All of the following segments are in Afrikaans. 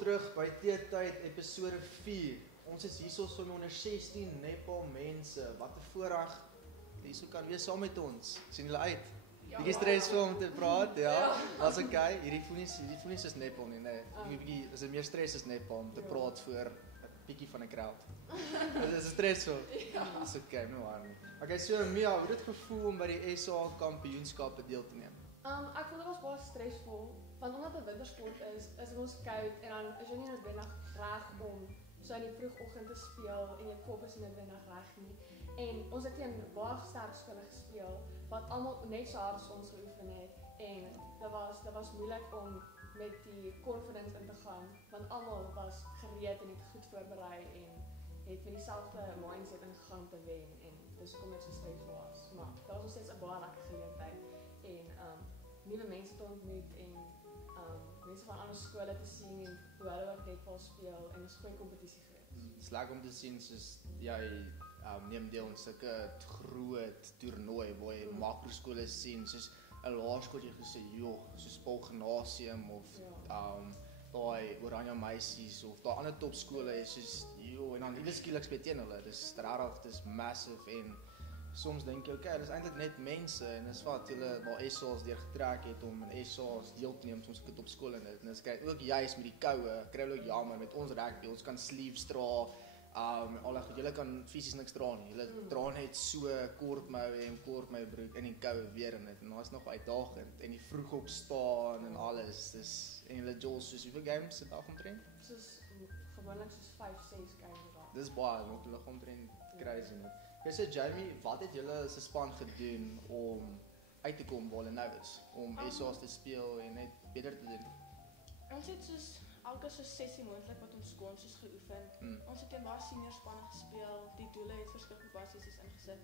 terug by Teetyd, episode 4. Ons is hierso so onder 16 Nepal mense. Wat 'n voorreg hierso kan wees saam met ons. Sien julle uit? Bietjie stresvol om te praat, ja. Dit's okay. Hierdie voel nie soos Nepal nie, nee. Bietjie is dit meer stres as Nepal om te praat voor 'n bietjie van 'n crowd. Dit is stresvol. Dis okay, no worry. Okay, so Mia, hoe het dit gevoel om by die SA kampioenskappe deel te neem? Ek voel dit was baie stresvol, want omdat dit wintersport is dit ons koud en dan is jy nie noodwendig reg om so in die vroegoggend te speel en jou kop is nie noodwendig reg nie. En ons het teen baie sterk skole gespeel wat almal net so hard as ons geoefen het en dit was moeilik om met die confidence in te gaan want almal was gereed en het goed voorberei en het met dieselfde mindset ingegaan te wen en dis hoekom dit so stresvol was. Maar dit was nog steeds 'n baie lekker geleentheid en nuwe mense te ontmoet en mense van ander skole te sien en hoe hulle ook netbal speel en 'n goeie kompetisie gewees. Dit is lekker om te sien soos jy neem deel aan sulke groot toernooi waar jy makroskole sien soos 'n laerskool jy gesê joh, soos Paul Gymnasium of daai Oranje Meisies of daai ander topskole is soos joh en dan liewe skielik speel teen hulle. Dis regtig, dis massive en soms dink jy okay, dis eintlik net mense en dis wat hulle waar SA's deur getrek het om in SA's deel te neem soms ek op skool en dit. En dis kry ook juist met die koue, kry hulle ook jammer met ons rugby, ons kan sleeves dra. Al goed, julle kan fisies niks dra nie. Julle dra net so kortmoue en kortmou broek in die koue weer en dit. En daar's nog uitdagend en die vroeg opstaan en alles. Dis en julle jol soos hoeveel games se dag omtrent? Soos gewoonlik soos 5-6 games per dag. Dis baie, moet hulle omtrent crazy net. Jy sê Jamie, wat het julle se span gedoen om uit te kom waar hulle nou is? Om SA's te speel en net beter te doen? Ons het soos elke so sessie moontlik wat ons kon soos geoefen. Ons het teen baie senior spanne gespeel. Die doele het verskillende baie sessies ingesit.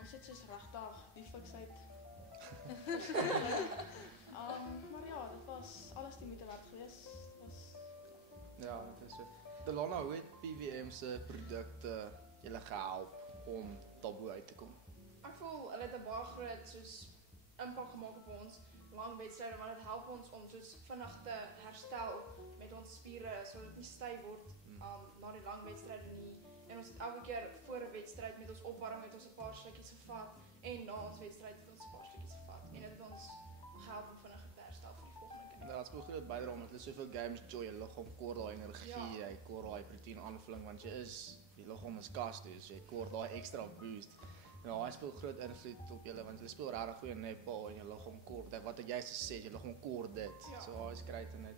Ons het soos regtig die fiksheid. Maar ja, dit was alles die moeite werd geweest. Ja, dit is so. Delana, hoe het PWM se produkte julle gehelp om daarbo uit te kom? Ek voel hulle het 'n baie groot soos impak gemaak op ons lang wedstryde want dit help ons om soos vinnig te herstel met ons spiere sodat dit nie styf word na die lang wedstryde nie. En ons het elke keer voor 'n wedstryd met ons opwarming met ons 'n paar stukkies gevat en na ons wedstryd het ons 'n paar stukkies gevat en dit het ons gehelp om vinnig te herstel vir die volgende keer. Ja, dit speel groot bydrae omdat hulle soveel games joy, jou liggaam kort daai energie, jy kort daai proteïen aanvulling want die liggaam is kas dus jy kort daai ekstra boost. Ja, hy speel groot invloed op julle want hulle speel regtig goeie netbal en jou liggaam kort. Wat jy sê, jou liggaam kort dit. So hy is great in dit.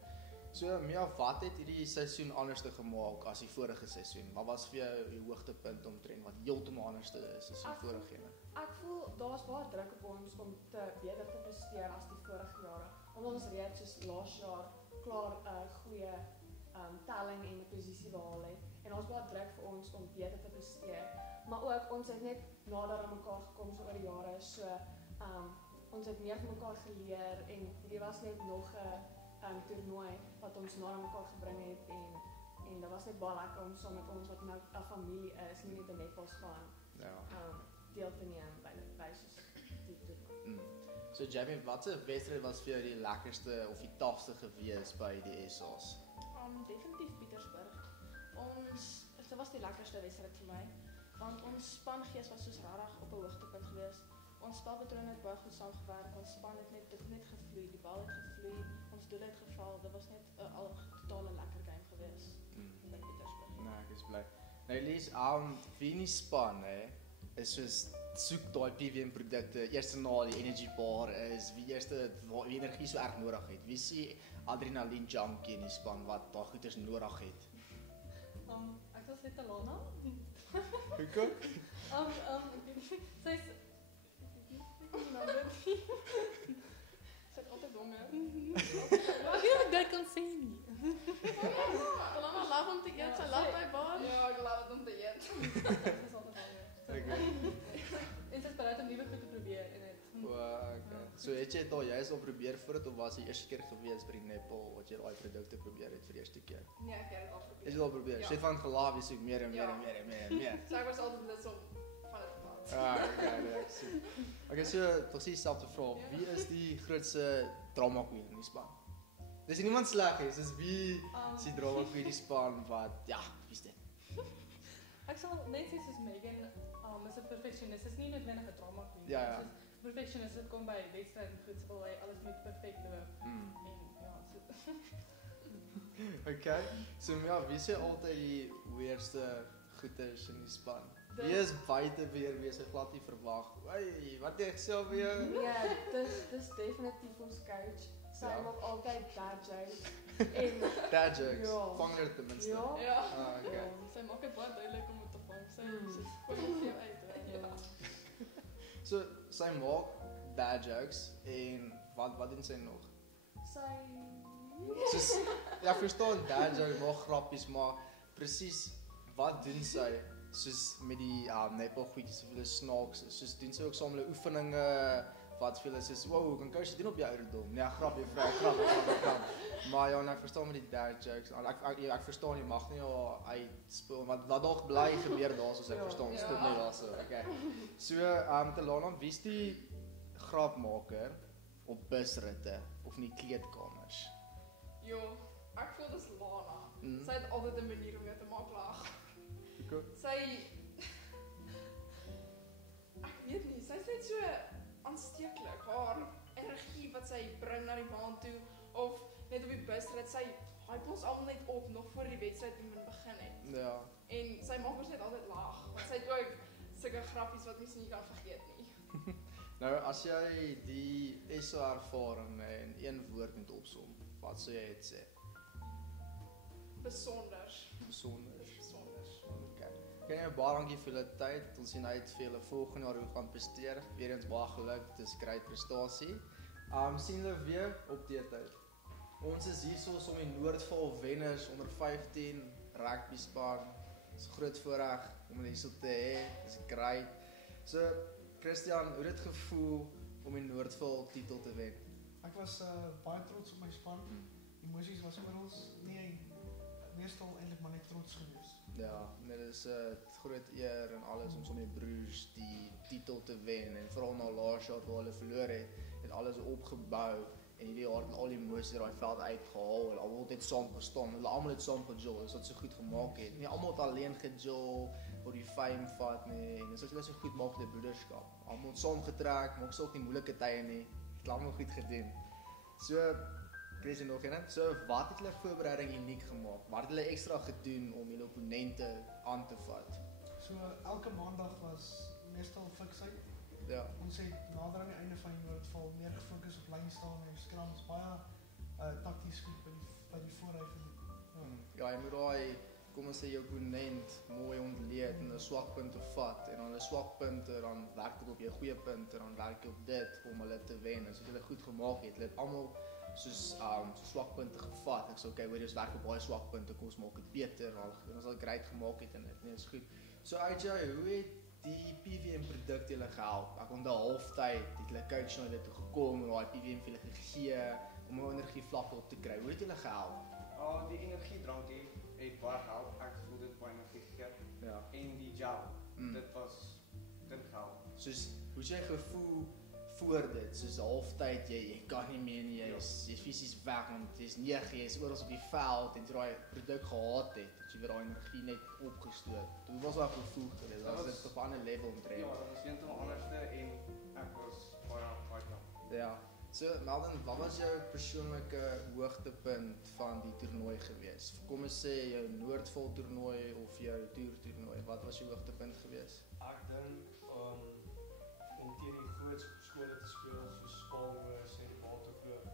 So Mia, wat het hierdie seisoen anders te gemaak as die vorige seisoen? Wat was vir jou die hoogtepunt omtrent wat heeltemal anders is as die vorige een? Ek voel daar's baie druk op ons om beter te presteer as die vorige jare. Omdat ons reeds soos laas jaar klaar 'n goeie telling en 'n posisie behaal het en ons baie druk vir ons om beter te presteer. Maar ook ons het net nader aan mekaar gekom so oor die jare. So ons het meer van mekaar geleer en hierdie was net nog 'n toernooi wat ons nader aan mekaar gebring het en dit was net baie lekker om saam met ons wat nou 'n familie is, nie net 'n netbalspan deel te neem by die toernooi. So Jamie, watse wedstryd was vir jou die lekkerste of die taafste gewees by die SA's? Definitief Pietersburg. Dit was die lekkerste wedstryd vir my, want ons spangees was soos regtig op 'n hoogtepunt geweest. Ons spelpatroon het baie goed saamgewerk, ons span het net gevloei, die bal het gevloei, ons doel het geval. Dit was net 'n totale lekker game geweest by Pietersburg. Nee, ek is bly. Nou Lies, wie in die span is soos soek daai PWM produkte eers na die energy bar is wie eerste waar energie so erg nodig het. Wie sê adrenaline junkie in die span wat daai goeders nodig het? Ek was net Delana. Hoekom? Sy's Sy het altyd dom, hè? Dit kan sê nie. Delana lag om te eet, sy lag by bar. Ja, ek love dit om te eet. Dis altyd al. Okay. En sy's bereid om nuwe goed te probeer en dit. Okay. So het jy dit al probeer voor dit of was dit die eerste keer gewees by die Nepal wat jy daai produkte probeer het vir die eerste keer? Nee, ek het dit al probeer. Is jy al probeer? Ja. Sê van gelaaf jy soek meer en meer en meer en meer en meer. So ek was altyd net so van dit praat. Okay, ek sien. Okay, so presies dieselfde vraag. Wie is die grootste drama queen in die span? Dis niemand sleg nie, dis wie is die drama queen die span wat ja, wie's dit? Ek sal net sê soos Megan, is 'n perfeksionis. Dis nie noodwendig 'n drama queen. Ja, ja. Soos perfeksionis, dit kom by wedstryd en goed, so wil hy alles moet perfek loop. Mm. En ja, so Okay. So ja, wie sê altyd die weerste goeters in die span? Dis- Wie is buite weer wie se glad nie verwag. Hey, wat jy gesê alweer? Nee, dis definitief ons coach. Sy Ja. maak altyd bad jokes. En Dad jokes. Ja. Vang dit ten minste. ja, Ja. Ah, okay. ja. Sy maak dit baie duidelik om dit te vang. Sy Mm. sit gewoon vir jou uit. Hè. Ja. So sy maak dad jokes en wat doen sy nog? Sy Soos ja, verstaan dad jokes, maak grappies, maar presies wat doen sy? Soos met die Nepal goedjies, vir hulle snaaks, soos doen sy ook saam hulle oefeninge wat vir hulle soos, wow, kan coach doen op jou ouderdom? Nee, grapie, grap. Maar ja, nou verstaan met die dad jokes. Ek verstaan jy mag nie haar uitspeel wat dalk bly gebeur daar soos ek Ja. verstaan. Ja. Stop net daar so. Okay. So, Telana, wie's die grapmaker op busritte of in die kleedkamers? Jo, ek voel dis Lana. Mm. Sy het altyd 'n manier om jou te maak lag. Okay. Sy ek weet nie, sy's net so aansteeklik. Haar energie wat sy bring na die baan toe of net op die busrit, sy hype ons almal net op nog voor die wedstryd begin het. Ja. En sy maak ons net altyd lag. Want sy het ook sulke grappies wat mens nie kan vergeet nie. Nou, as jy die SA ervaring in een woord moet opsom, wat sou jy dit sê? Besonder. Besonder. Besonder. Okay. Kan jy baie dankie vir julle tyd. Ons sien uit vir julle volgende jaar hoe gaan presteer. Weereens baie geluk, dis 'n groot prestasie. Sien julle weer op die tyd. Ons is hier om die Noordval wenners onder 15 rugby span. Dis 'n groot voorreg om hulle hier te hê. Dis great. So Christian, hoe het dit gevoel om die Noordval titel te wen? Ek was baie trots op my span. Emosies was oral. Nee, meestal eintlik maar net trots geweest. Ja, dit is 'n groot eer en alles om sommer die broers die titel te wen en veral na laas jaar waar hulle verloor het alles opgebou en hierdie jaar het al die emosie daai veld uitgehaal. Hulle almal het net saam gestaan. Hulle almal het saam gejol. Dis wat so goed gemaak het. Nie almal het alleen gejol vir die fame vat nie. En dis wat hulle so goed maak vir die broederskap. Almal het saam getrek, maak sulke moeilike tye nie. Het almal goed gedoen. So Chris en nog een. So wat het hulle voorbereiding uniek gemaak? Wat het hulle ekstra gedoen om hulle opponente aan te vat? So elke maandag was meestal fiksheid. Ja. Ons het nader aan die einde van die Noordval meer gefokus op lyn staan en scrums baie takties goed by die voorry gedoen. Ja, jy moet daai kom ons sê jou opponent mooi ontleed en 'n swak punt te vat en dan 'n swak punte dan werk dit op jou goeie punte en dan werk jy op dit om hulle te wen. As jy hulle goed gemaak het, hulle het almal soos swak punte gevat. Ek sê okay, hoor jy ons werk op baie swak punte, kom ons maak dit beter. En ons het great gemaak het en dit. Nee, is goed. So AJ, hoe het die PVM produk julle gehelp? Ek onthou halftyd het hulle coach na hulle toe gekom en daai PVM vir hulle gegee om 'n energie vlak op te kry. Hoe het julle gehelp? Die energiedrankie het baie gehelp. Ek voel dit baie energie gegee. Ja. En die gel, Mm. dit gehelp. Soos hoe jy gevoel voor dit, soos halftyd jy kan nie meer nie, jy's fisies weg want jy's 9, jy's oral op die veld en jy daai produk gehad het, dat jy weer daai energie net opgestoot. Hoe was daai gevoel geweest? Dat Was was- dit op 'n ander level omtrent? Ja, dat was heeltemal anderste en ek was baie knap. Ja. So Melvin, wat was jou persoonlike hoogtepunt van die toernooi geweest? Kom ons sê jou Noordval toernooi of jou Tour toernooi, wat was jou hoogtepunt geweest? Ek dink om teen die groot skole te speel soos Spalroos en Waterkloof.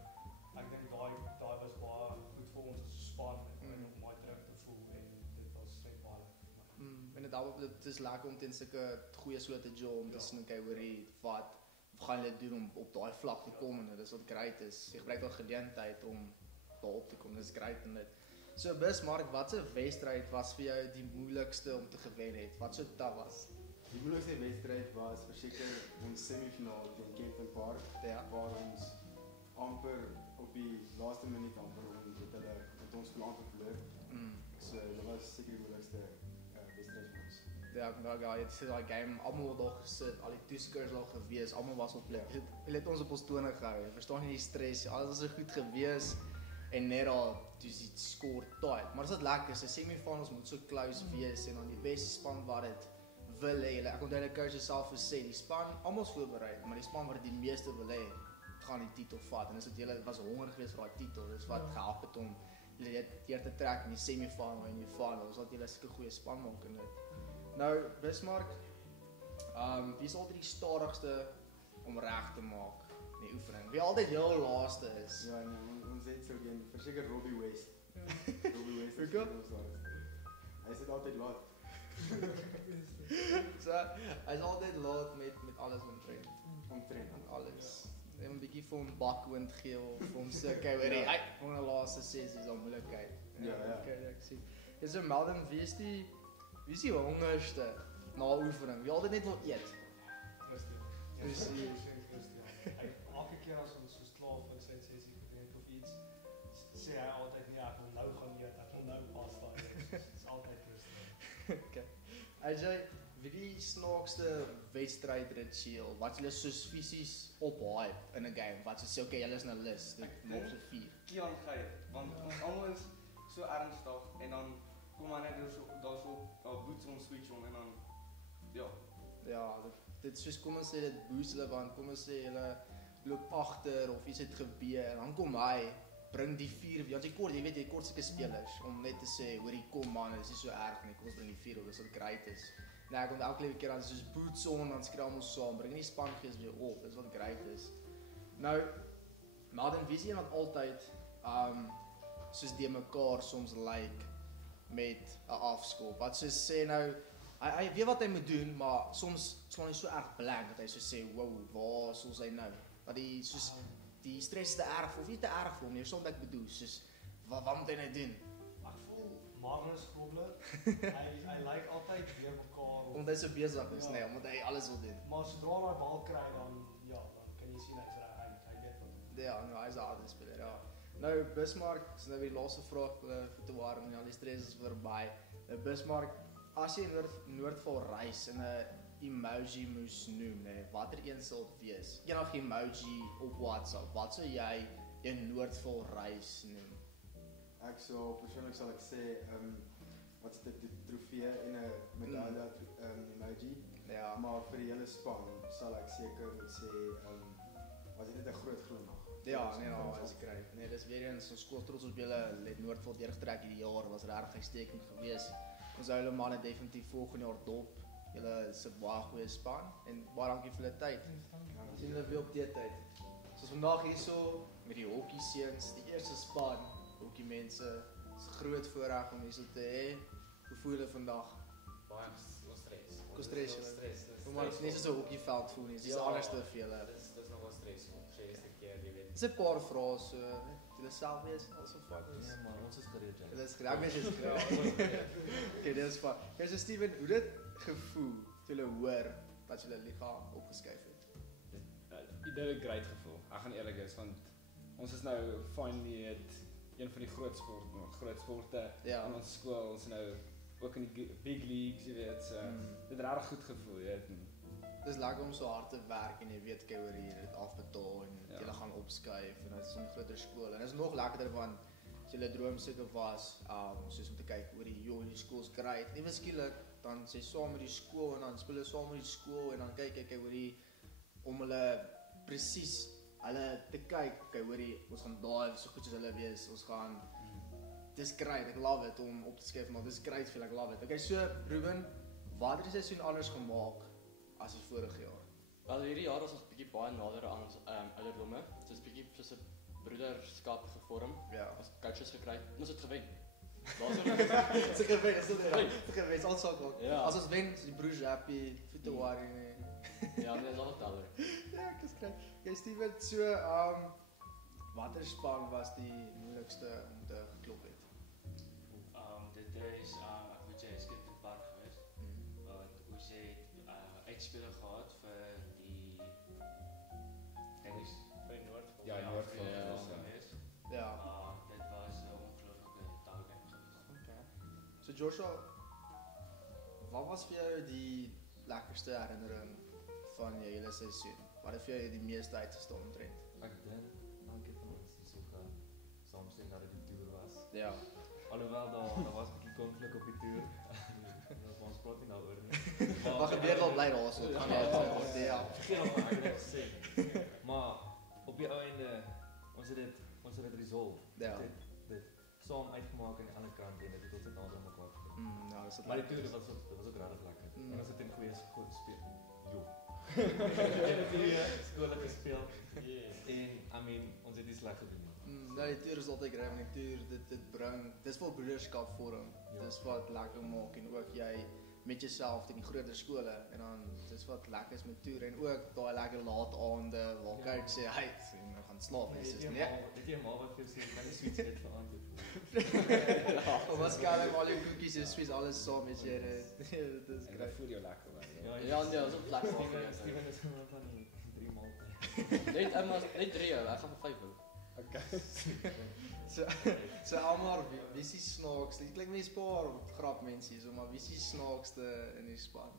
Ek dink daai was baie goed vir ons as 'n span en om baie terug te voel en dit was net baie lekker vir my. En dit is lekker om teen sulke goeie soorte jol om te sien okay hoorie wat gaan hulle doen om op daai vlak te kom en dis wat great is. Jy gebruik daai geleentheid om daar op te kom. Dis great en dit. So Bismarck, watse wedstryd was vir jou die moeilikste om te gewen het? Wat so taaf was? Die moeilikste wedstryd was verseker ons semifinaal teen Kempton Park, waar ons amper op die laaste minuut amper met ons amper verloor. So dit was seker die moeilikste wedstryd vir ons. Ja, nou het daai game almal daar gesit, al die toeskouers daar gewees, almal was op plek. Hulle het ons op ons tone gehou. Verstaan jy die stres? Alles was so goed gewees. en net daar dis die score tight. Maar dit is lekker, se semifinals moet so close wees en dan die beste span wat dit wil hê. Ek onthou die coach self gesê die span almal voorberei, maar die span wat die meeste wil hê, gaan die titel vat. En dis wat julle was honger geweest vir daai titel. Dis wat gehelp het om julle deur te trek in die semifinal en die finals, wat julle sulke goeie span maak en dit. Nou Bismarck, wie is altyd die stadigste om reg te maak in die oefening? Wie altyd heel laaste is? Ja, nee, ons het so geen, verseker Robbie West. Robbie West is ons laaste. Hy sit altyd laat. So, hy's altyd laat met alles omtrent. Omtrent alles. Net 'n bietjie vir hom bakwind gee of vir hom sê, okay, hoor jy, hy van die laaste sessie is al moeilikheid. Ja. Okay, ek sien. Dis 'n Melden, wie is die hongerste na oefening? Wie altyd net wil eet? Christian. Hy elke keer as ons soos klaar van sy sessie gedrink of iets, sê hy altyd nee, ek wil nou gaan eet, ek wil nou pasta eet. Dit's altyd Christian. Okay. AJ, wie die snaakste wedstrydritueel wat julle soos fisies op hype in 'n game, wat sê okay, julle is nou lus, dit maak so 4. Kian gee, want ons almal is so ernstig en dan kom maar net daarso boots on switch on en dan Ja, dit soos kom ons sê dit boost hulle want kom ons sê hulle loop agter of iets het gebeur en dan kom hy bring die 4, want jy weet jy kort sulke spelers om net te sê hoor hier kom man, dit is nie so erg nie, kom ons bring die 4 op, dis wat great is. Nee, ek kom elke keer dan soos boots on, dan skree ons saam, bring die spangees weer op, dis wat great is. Nou, Melden, wie is een wat altyd soos die mekaar soms lyk met 'n afskop. Wat soos sê nou, hy weet wat hy moet doen, maar soms slaan hy so erg blank dat hy so sê, wow, waar soos hy nou? Dat die soos die stres te erg of nie te erg vir hom nie, soms ek bedoel, soos wat moet hy nou doen? Ek voel Magnus Grobler, hy lyk altyd weer mekaar. Omdat hy so besig is, nee, omdat hy alles wil doen. Maar sodra hy bal kry dan kan jy sien hy's reg, hy weet wat. Ja, nou hy's 'n harde speler, ja. Nou Bismarck, is nou die laaste vraag vir te warm en al die stres is verby. Nou Bismarck, as jy Noordval reis in 'n emoji moes noem, nee, watter een sal dit wees? Enige emoji op WhatsApp, wat sou jy 'n Noordval reis noem? Ek sou persoonlik sal ek sê, wat is dit, die trofee en 'n medalje emoji. Ja, Maar vir die hele span sal ek seker moet sê, was dit net 'n groot glimlag. ja, nee, nou, is kry. Nee, dis weer eens ons skool trots op julle het Noordval deurgetrek hierdie jaar, was regtig uitstekend geweest. Ons hou hulle manne definitief volgende jaar dop. Julle is 'n baie goeie span en baie dankie vir julle tyd. Sien julle weer op die tyd. Soos vandag hierso met die hokkie seuns, die eerste span, hokkie mense, is 'n groot voorreg om hierso te hê. Hoe voel julle vandag? Baie Stres. Maar dit is nie so 'n hokkieveld voel nie, dis anders te vir julle. Dis nogal stresvol. Eerste keer, jy weet. Dis 'n paar vrae so, julle self wees also van is. Nee, maar ons is gereed, Jan. Dit is graag mens is graag. Okay, dit is van. Ja, so Steven, hoe dit gevoel toe jy hoor dat jy 'n liga opgeskuif het? Dit het 'n great gevoel. Ek gaan eerlik wees want ons is nou finally een van die groot sporte in ons skool. Ons nou ook in die big leagues, jy weet. So, dit het regtig goed gevoel, jy weet. Dis lekker om so hard te werk en jy weet kyk oor hier dit afbetaal en jy gaan opskuif en dit is 'n groter skool en dit is nog lekkerder want as jy 'n droom sit of was soos om te kyk oor die skool's great. Nie miskielik dan sê saam met die skool en dan speel hulle saam met die skool en dan kyk oor die om hulle presies hulle te kyk, okay, hoorie, ons gaan daai so goed soos hulle wees, ons gaan dis great, ek love it om op te skuif, maar dis great, feel ek love it. Okay, so Ruben, wat het die seisoen anders gemaak as die vorige jaar? Wel, hierdie jaar is ons bietjie baie nader aan ons ouderdomme. Dit is bietjie soos 'n broederskap gevorm. Ja. Ons coaches gekry. Ons het gewen. Daar's ook se gewen, is dit reg? Se gewen, ons sal ja. As ons wen, is die broers happy, fit to worry nie. Ja, maar dis al teller. Ja, ek is kry. Jy Steven, so watter span was die moeilikste om te geklop het? Dit is ek moet sê Skipton Park geweest. Want ons het uitspeler gehad vir die tennis by Noordval. Ja, Noordval geweest. Ja. Dit was 'n ongelooflike taak geweest. Okay. So Joshua, wat was vir jou die lekkerste herinnering van jou hele seisoen? Wat het vir jou die meeste uitgestaan omtrent? Ek dink dankie vir ons so saamstem dat dit die toer was. Ja. Alhoewel daar was 'n bietjie konflik op die toer. Ons praat nie daaroor nie. Wat gebeur wel bly daar so? Gaan jy ja. Geen op my net gesê. Maar op die ou einde ons het dit resolve. Ja. Dit saam uitgemaak aan die ander kant en dit het ons net nader aan mekaar gekom. Ja, dis maar die toer was ook regtig lekker. En ons het in goeie skool gespeel. Jo. En die skool het gespeel. En I mean, ons het iets sleg gedoen. Nee, die toer is altyd reg, die toer dit bring, dis wel broederskap vorm. Ja. Dis wat lekker maak en ook jy met jouself in die groter skole en dan dis wat lekker is met toer en ook daai lekker laat aande waar kyk sê hy gaan slaap en dis nee. Dit jy maar wat vir sê, my sweets het verander. Ja, wat skaal ek al jou koekies en sweets alles saam met jy dit is grait. Voel jou lekker man. Ja, nee, ons op lekker. Steven is gewoon van die 3 maal. Net 3 ek gaan vir 5 hou. Okay. So almal wie is die snaaks? Dit klink mense paar grap mense hier, so maar wie is die snaakste in die span?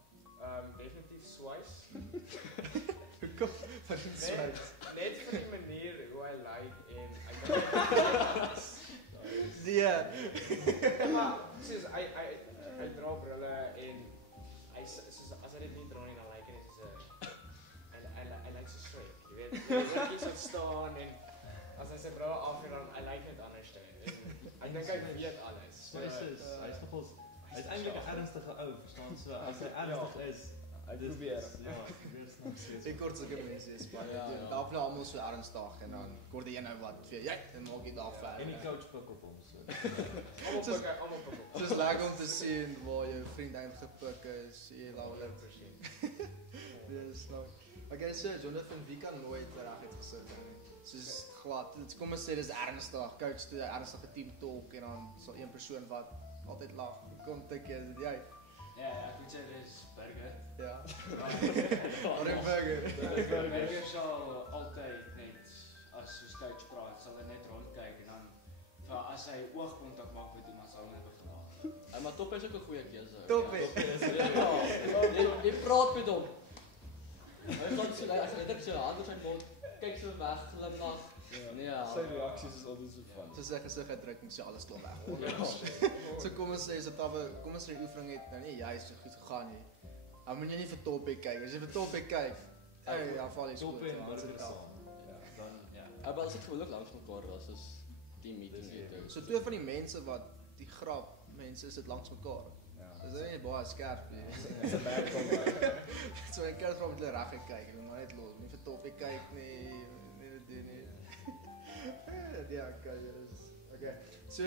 Definitief Swice. Hoekom van die Swice? Net vir die manier hoe hy lyk en hy kan maar soos hy dra brille en hy soos as hy dit nie dra nie dan lyk hy net soos hy lyk so straight, jy weet. Hy iets wat staan en as hy sy brille af en dan hy lyk net anders te. Ek dink hy weet alles. So hy's nogals hy's eintlik 'n ernstige ou, verstaan so as hy ernstig is, hy probeer. Ja, probeer snaaks wees. Ek kort sulke mense is baie. Daar bly almal so ernstig en dan kort die een ou wat vir jy en maak jy daar ver. En die coach pik op hom so. Almal pik op. Dis lekker om te sien waar jou vriend eingepik is, jy laat hulle presies. Dis nou. Okay, so Jonathan, wie kan nooit reg het gesit nie. Soos glad. Kom ons sê dis ernstig. Coach toe 'n ernstige team talk en dan so een persoon wat altyd lag. Kom tik jy jy. Ja, ek moet sê dis Burger. Ja. Burger. Burger sal altyd net as soos coach praat, sal hy net rondkyk en dan as hy oogkontak maak met iemand sal hy net begin. Maar Top is ook 'n goeie keuse. Top. Jy praat met hom. Hy gaan so as hy net so hand op sy mond kyk so weg, glimlag. Ja. Sy reaksies is altyd so van. So sy gesig uitdruk en sê alles klop weg. So kom ons sê so kom ons sê die oefening het nou nie jy so goed gegaan nie. Dan moet jy nie vir Top kyk. As jy vir Top kyk, dan val jy so. Top en Burger saam. Ja, dan ja. Maar as dit gewoonlik langs mekaar was soos die meeting het. So twee van die mense wat die grap mense is dit langs mekaar. Dis nie baie skerp nie. Dis 'n bad combo. So ek kan gewoon met hulle reg kyk en maar net los. Nie vir Top kyk nie. Nee doen nie. Ja, okay, dis. Okay. So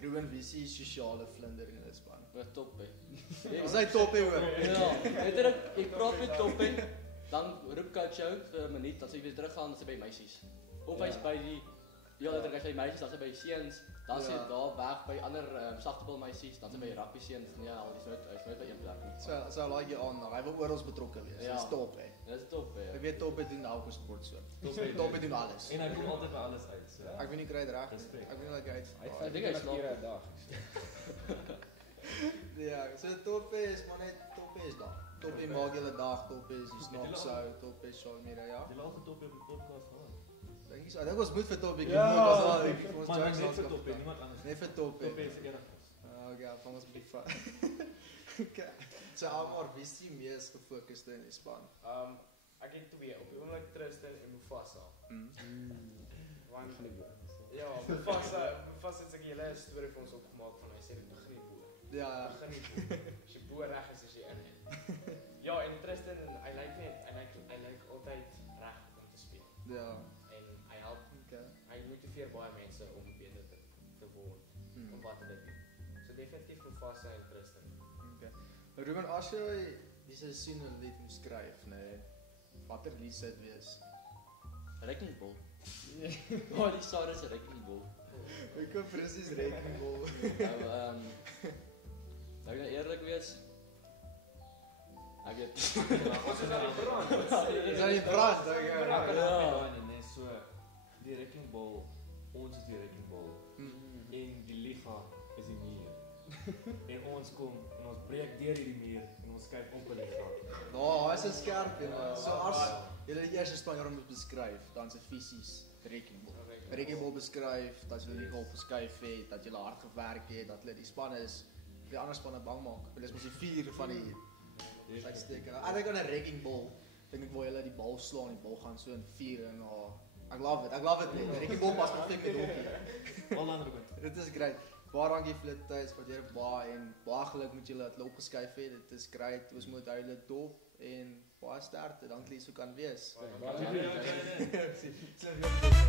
Ruben, wie is die sosiale vlinder in die span? Met Top. Is hy Top hoor? Ja, weet ek praat met Top dan roep coach jou vir 'n minuut, dan sê jy weer teruggaan, dan sê by meisies. Of hy's by die dat ek sê meisies, dan sê by seuns, dan sê daar weg by ander sagtebal meisies, dan sê by rugby seuns, nee, al hy's nooit by een plek nie. So laai jy aan, hy wil oral betrokke wees. Dis Top hè. Dis Top hè. Ek weet Top doen elke sport so. Top doen alles. En hy kom altyd by alles uit, so. Ek weet nie kry dit reg. Ek weet nie like uit. Ek dink hy slaap 'n dag. Ja, so Top is maar net Top is daar. Top maak julle dag, Top is die snaps out, Top is social media, ja. Jy laat Top op die podcast gehad. Dink jy, ek dink ons moet vir Top Ja, ons maar net vir Top, niemand anders. Net vir Top. Top is enig. Okay, van ons big fan. Okay. So almal wie is die mees gefokusde in die span? Ek het twee, op die oomblik Tristan en Mufasa. Want ja, Mufasa het 'n hele storie vir ons opgemaak van hy sê dit begin nie bo. Ja, begin nie bo. As jy bo reg is as jy in. Ja, en Tristan hy lyk altyd reg om te speel. Ja. En hy help. Hy motiveer baie mense om beter te word om wat te doen. So definitief Mufasa en Tristan. Okay. Ruben, as jy die seisoen 'n lied moet skryf, nee, watter lied sou dit wees? Wrecking Ball. Oh, die song is Wrecking Ball. Ek kan presies Wrecking Ball. Nou nou eerlik wees. Ek weet. Ons is aan die brand. Dis aan die brand, Ja, nee, so die Wrecking Ball, ons is die Wrecking Ball. En die liga is die muur. En ons kom en ons breek deur hierdie muur en ons kyk op in die liga. Is 'n skerp een. So as jy die eerste Spanjaard moet beskryf, dan se fisies Wrecking Ball. Wrecking Ball beskryf dat jy die golf geskuif het, dat jy hard gewerk het, dat hulle die span is die ander spanne bang maak. Hulle is mos die 4 van die uitsteke. I think on a Wrecking Ball, dink ek waar hulle die bal slaan, die bal gaan so in 4 en I love it. Wrecking Ball pas perfek met hokkie. Al ander goed. Dit is great. Baie dankie vir dit tyd, wat jy baie geluk met julle dat hulle opgeskuif het. Dit is great. Ons moet hulle dop en baie sterkte. Dankie dat jy so kan wees. Baie dankie.